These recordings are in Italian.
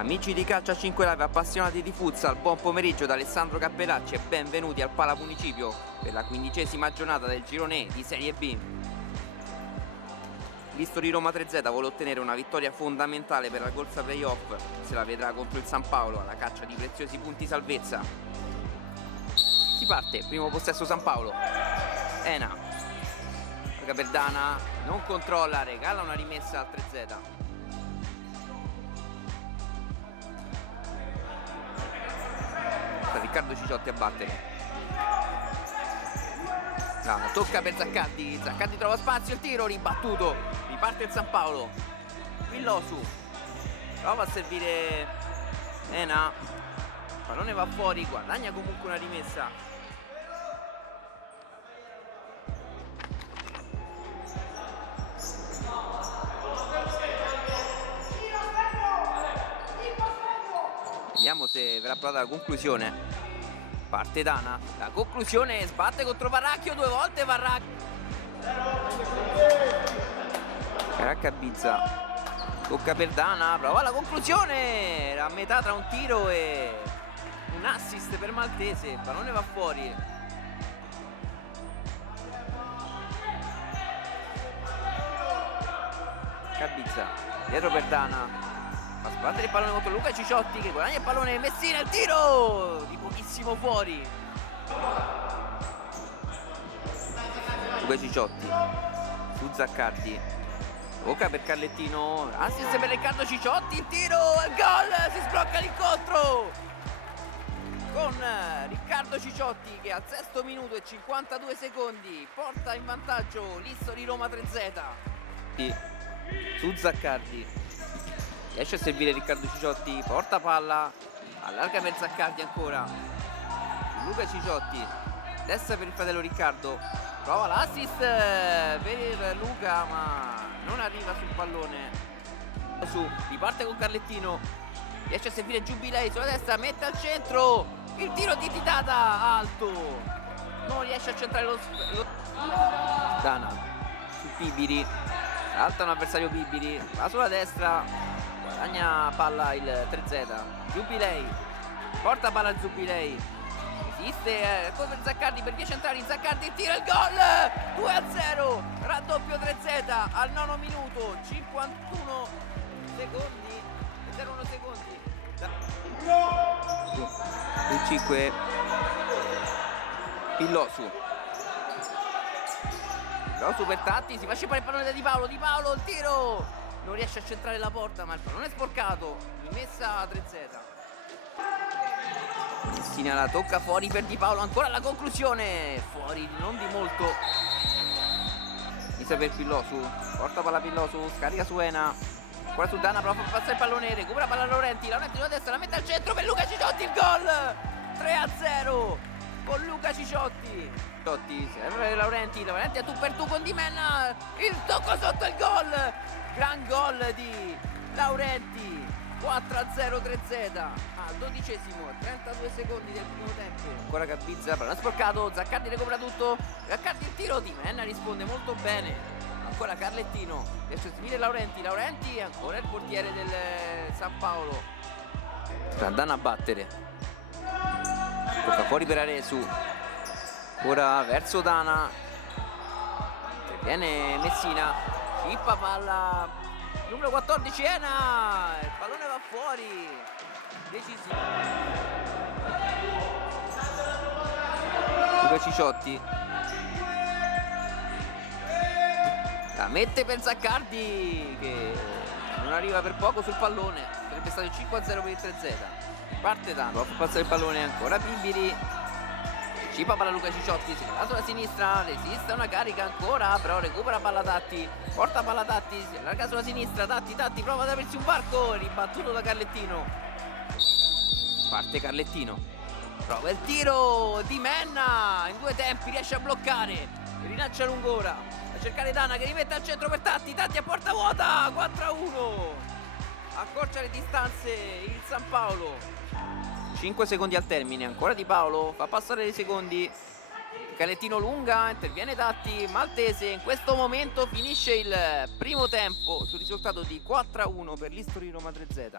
Amici di Calcio a 5 Live, appassionati di futsal, buon pomeriggio da Alessandro Cappellacci e benvenuti al Pala Municipio per la 15ª giornata del girone di Serie B. L'Istori Roma 3Z vuole ottenere una vittoria fondamentale per la corsa playoff, se la vedrà contro il San Paolo alla caccia di preziosi punti salvezza. Si parte, primo possesso San Paolo, Ena, Verdana, non controlla, regala una rimessa al 3Z. Riccardo Ciciotti a battere. Tocca per Zaccardi. Zaccardi trova spazio, il tiro ribattuto. Riparte il San Paolo. Villosu prova a servire Ena. Il pallone va fuori, guadagna comunque una rimessa. Vediamo se verrà provata la conclusione. Parte Dana, la conclusione, sbatte contro Varracchio due volte, Varracchio. Caracabizza, tocca per Dana, prova la conclusione, era a metà tra un tiro e un assist per Maltese, il pallone va fuori. Cabizza, dietro per Dana. Fa sbattere il pallone contro Luca Ciciotti che guadagna il pallone, Messina, il tiro di pochissimo fuori. Luca Ciciotti su Zaccardi, tocca per Carlettino, assist per Riccardo Ciciotti, il tiro, il gol, si sblocca l'incontro con Riccardo Ciciotti che al 6° minuto e 52 secondi porta in vantaggio l'Istori Roma 3Z. Su Zaccardi riesce a servire Riccardo Ciciotti, porta palla, allarga per Zaccardi ancora. Luca Ciciotti, destra per il fratello Riccardo, prova l'assist per Luca ma non arriva sul pallone. Su, riparte con Carlettino, riesce a servire Giubilei sulla destra, mette al centro, il tiro di Titata alto, non riesce a centrare lo Dana su Pibiri, salta un avversario Pibiri, va sulla destra, guadagna palla il 3Z. Giubilei porta palla al Giubilei, resiste poi per Zaccardi per via centrali, Zaccardi il tiro, il gol 2-0, raddoppio 3Z al 9° minuto, 51 secondi e 01 secondi. Il 5 Pillosu per Tatti, si fa scippare il pallone da Di Paolo, il tiro non riesce a centrare la porta ma il pallone è sporcato, rimessa 3Z. Messina la tocca fuori per Di Paolo, ancora la conclusione, fuori non di molto. Messa per Pillosu, porta palla Pillosu, scarica su Ena, ancora su Dana, prova a far passare il pallone, recupera palla Laurenti sulla destra, la mette al centro per Luca Ciciotti, il gol 3-0 con Luca Ciciotti. Serve Laurenti a tu per tu con Di Menna, il tocco sotto, il gol, gran gol di Laurenti, 4-0 3Z al 12°, 32 secondi del primo tempo. Ancora Cabizza, pallone sporcato, Zaccardi recupera tutto, Zaccardi il tiro, Di Menna risponde molto bene, ancora Carlettino, riesce a seguire Laurenti, ancora il portiere del San Paolo, sta andando a battere, tocca fuori per Aresu, ora verso Dana, viene Messina, schippa palla numero 14 Ena, il pallone va fuori, decisivo. Luca Ciciotti la mette per Zaccardi che non arriva per poco sul pallone, sarebbe stato il 5-0 per il 3Z. Parte Dana, va a passare il pallone, ancora Bibiri, cipa palla Luca Ciciotti, si va sulla sinistra, resiste una carica ancora, però recupera palla Tatti, porta palla Tatti, si allarga sulla sinistra, Tatti prova ad aprirsi un varco, ribattuto da Carlettino. Parte Carlettino, prova il tiro, Di Menna in due tempi riesce a bloccare, rinaccia Lungora, a cercare Dana che rimette al centro per Tatti a porta vuota, 4-1, accorcia le distanze il San Paolo. 5 secondi al termine, ancora Di Paolo, fa passare i secondi, Carlettino lunga, interviene Tatti, Maltese, in questo momento finisce il primo tempo sul risultato di 4-1 per l'Istori Roma 3Z.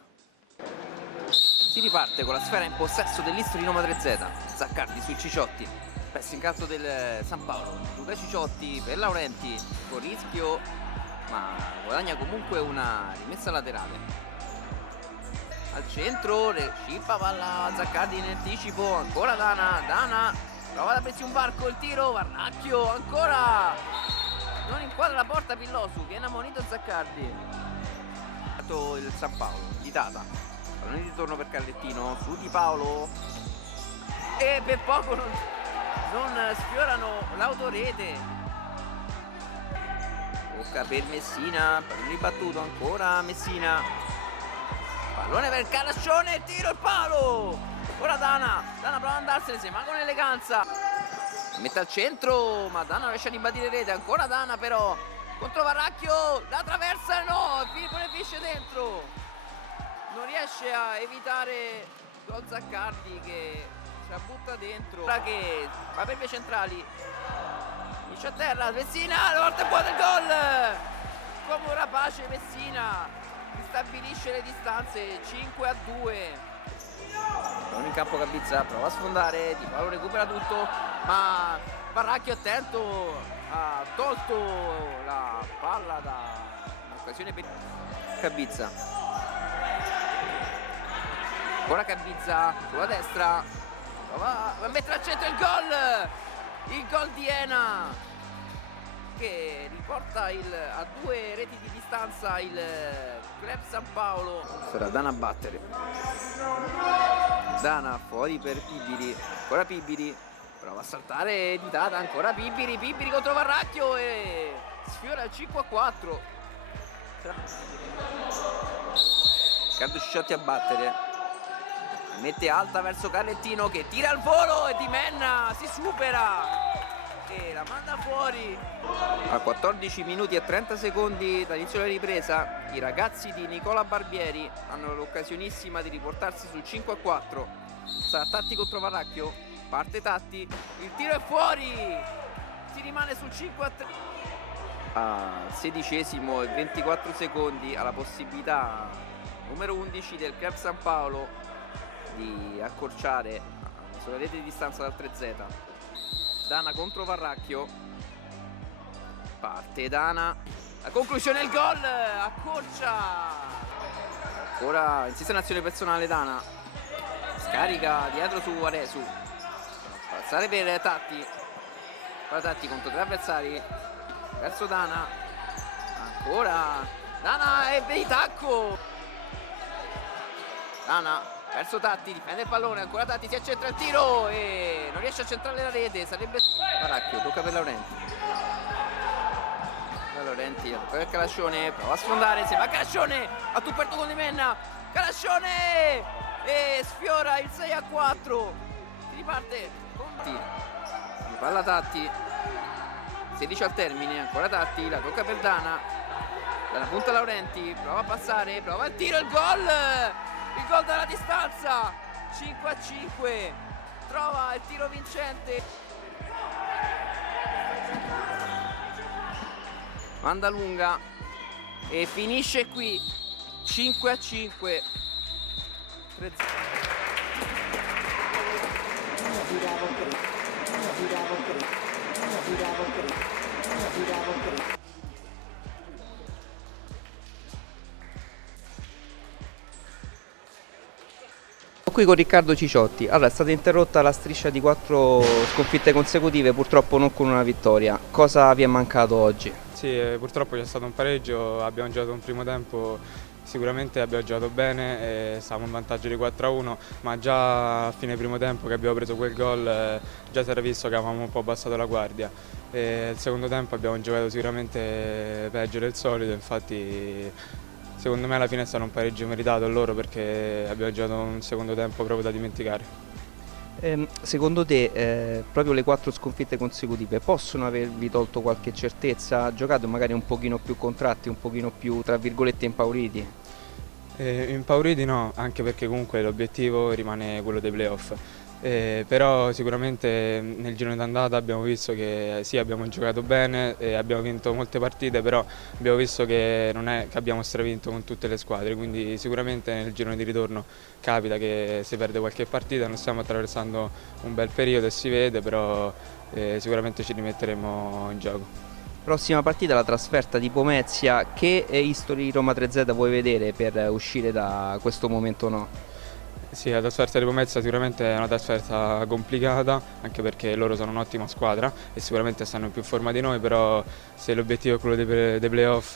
Si riparte con la sfera in possesso dell'Istro di Roma 3Z. Zaccardi sui Ciciotti. Pressing alto del San Paolo. Luca Ciciotti per Laurenti. Con rischio, ma guadagna comunque una rimessa laterale. Al centro, scippa palla Zaccardi in anticipo. Ancora Dana prova ad aprirsi un varco, il tiro, Varracchio, ancora non inquadra la porta Pillosu, viene ammonito Zaccardi. Il San Paolo di Tata, pallone di ritorno per Carlettino su Di Paolo e per poco non sfiorano l'autorete. Tocca per Messina, pallone ribattuto, ancora Messina, pallone per Calascione, tiro il palo. Ora Dana prova ad andarsene, ma con eleganza mette al centro, ma Dana riesce a ribadire rete, ancora Dana però contro Varracchio, la traversa no, Virgole finisce dentro, non riesce a evitare gol Zaccardi che si butta dentro, ora che va per vie centrali, finisce a terra, Messina, la volta è buona il gol, come un rapace Messina, stabilisce le distanze, 5-2. Non in campo Cabizza, prova a sfondare, Di Paolo recupera tutto, ma Varracchio attento, ha tolto la palla da un'occasione per Cabizza. Ora Cabizza sulla destra, prova a mettere al centro il gol di Ena che riporta a 2 reti di distanza il Club San Paolo. Sarà Dana a battere, Dana fuori per Pibiri, ancora Pibiri, prova a saltare di Tata, ancora Pibiri contro Varracchio e sfiora il 5-4. Riccardo Ciciotti a battere, mette alta verso Carlettino che tira al volo e Di Menna si supera e la manda fuori. A 14 minuti e 30 secondi dall'inizio della ripresa i ragazzi di Nicola Barbieri hanno l'occasionissima di riportarsi sul 5-4. Sarà Tatti contro Varracchio, parte Tatti, il tiro è fuori, si rimane sul 5-3. Al 16esimo e 24 secondi alla possibilità numero 11 del Club San Paolo di accorciare sulla rete di distanza dal 3Z. Dana contro Varracchio, parte Dana, la conclusione il gol, accorcia, ora insiste in azione personale Dana, scarica dietro su Aresu, passare per Tatti, ora Tatti contro 3 avversari verso Dana, ancora Dana e di tacco, Dana verso Tatti, difende il pallone, ancora Tatti, si accentra il tiro e non riesce a centrare la rete, sarebbe Varracchio, tocca per Laurenti. Laurenti per Calascione, prova a sfondare, se va Calascione, a Tupperto con Di Menna, Calascione e sfiora il 6-4, si riparte Conti, palla Tatti, 16 al termine, ancora Tatti, la tocca per Dana, dalla punta Laurenti, prova a passare, prova il tiro, il gol dalla distanza, 5-5, trova il tiro vincente, manda lunga e finisce qui, 5-5. 3-0. Qui con Riccardo Ciciotti. Allora, è stata interrotta la striscia di 4 sconfitte consecutive, purtroppo non con una vittoria. Cosa vi è mancato oggi? Sì, purtroppo c'è stato un pareggio, abbiamo giocato un primo tempo, sicuramente abbiamo giocato bene, stavamo in vantaggio di 4-1, ma già a fine primo tempo che abbiamo preso quel gol già si era visto che avevamo un po' abbassato la guardia. Il secondo tempo abbiamo giocato sicuramente peggio del solito, infatti secondo me alla fine è stato un pareggio meritato loro perché abbiamo giocato un secondo tempo proprio da dimenticare. Secondo te proprio le 4 sconfitte consecutive possono avervi tolto qualche certezza? Giocato magari un pochino più contratti, un pochino più tra virgolette impauriti? Impauriti no, anche perché comunque l'obiettivo rimane quello dei playoff. Però sicuramente nel girone d'andata abbiamo visto che sì, abbiamo giocato bene e abbiamo vinto molte partite, però abbiamo visto che non è che abbiamo stravinto con tutte le squadre, quindi sicuramente nel girone di ritorno capita che si perde qualche partita, non stiamo attraversando un bel periodo e si vede, però sicuramente ci rimetteremo in gioco. Prossima partita, la trasferta di Pomezia. Che History Roma 3Z vuoi vedere per uscire da questo momento no? Sì, la trasferta di Pomezia sicuramente è una trasferta complicata, anche perché loro sono un'ottima squadra e sicuramente stanno in più forma di noi, però se l'obiettivo è quello dei playoff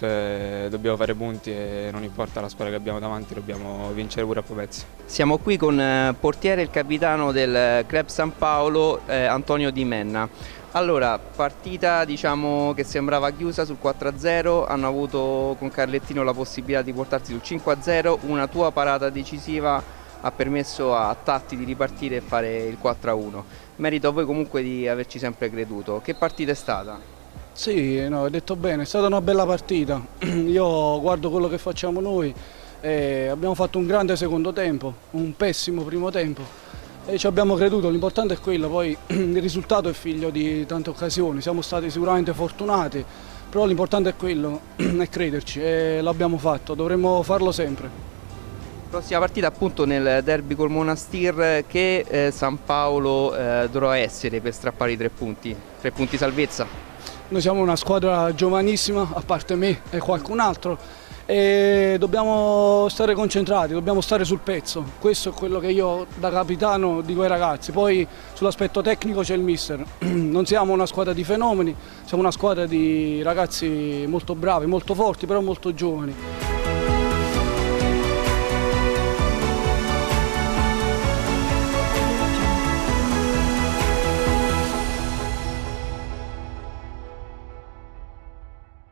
dobbiamo fare punti e non importa la squadra che abbiamo davanti, dobbiamo vincere pure a Pomezia. Siamo qui con portiere e il capitano del Club San Paolo, Antonio Di Menna. Allora, partita diciamo che sembrava chiusa sul 4-0, hanno avuto con Carlettino la possibilità di portarsi sul 5-0, una tua parata decisiva ha permesso a Tatti di ripartire e fare il 4-1. Merito a voi comunque di averci sempre creduto. Che partita è stata? Sì, no, hai detto bene, è stata una bella partita. Io guardo quello che facciamo noi e abbiamo fatto un grande secondo tempo, un pessimo primo tempo e ci abbiamo creduto, l'importante è quello, poi il risultato è figlio di tante occasioni, siamo stati sicuramente fortunati, però l'importante è quello, è crederci e l'abbiamo fatto, dovremmo farlo sempre. Prossima partita appunto nel derby col Monastir. Che San Paolo dovrà essere per strappare i 3 punti? 3 punti salvezza? Noi siamo una squadra giovanissima, a parte me e qualcun altro, e dobbiamo stare concentrati, dobbiamo stare sul pezzo. Questo è quello che io da capitano dico ai ragazzi. Poi sull'aspetto tecnico c'è il mister. Non siamo una squadra di fenomeni, siamo una squadra di ragazzi molto bravi, molto forti, però molto giovani.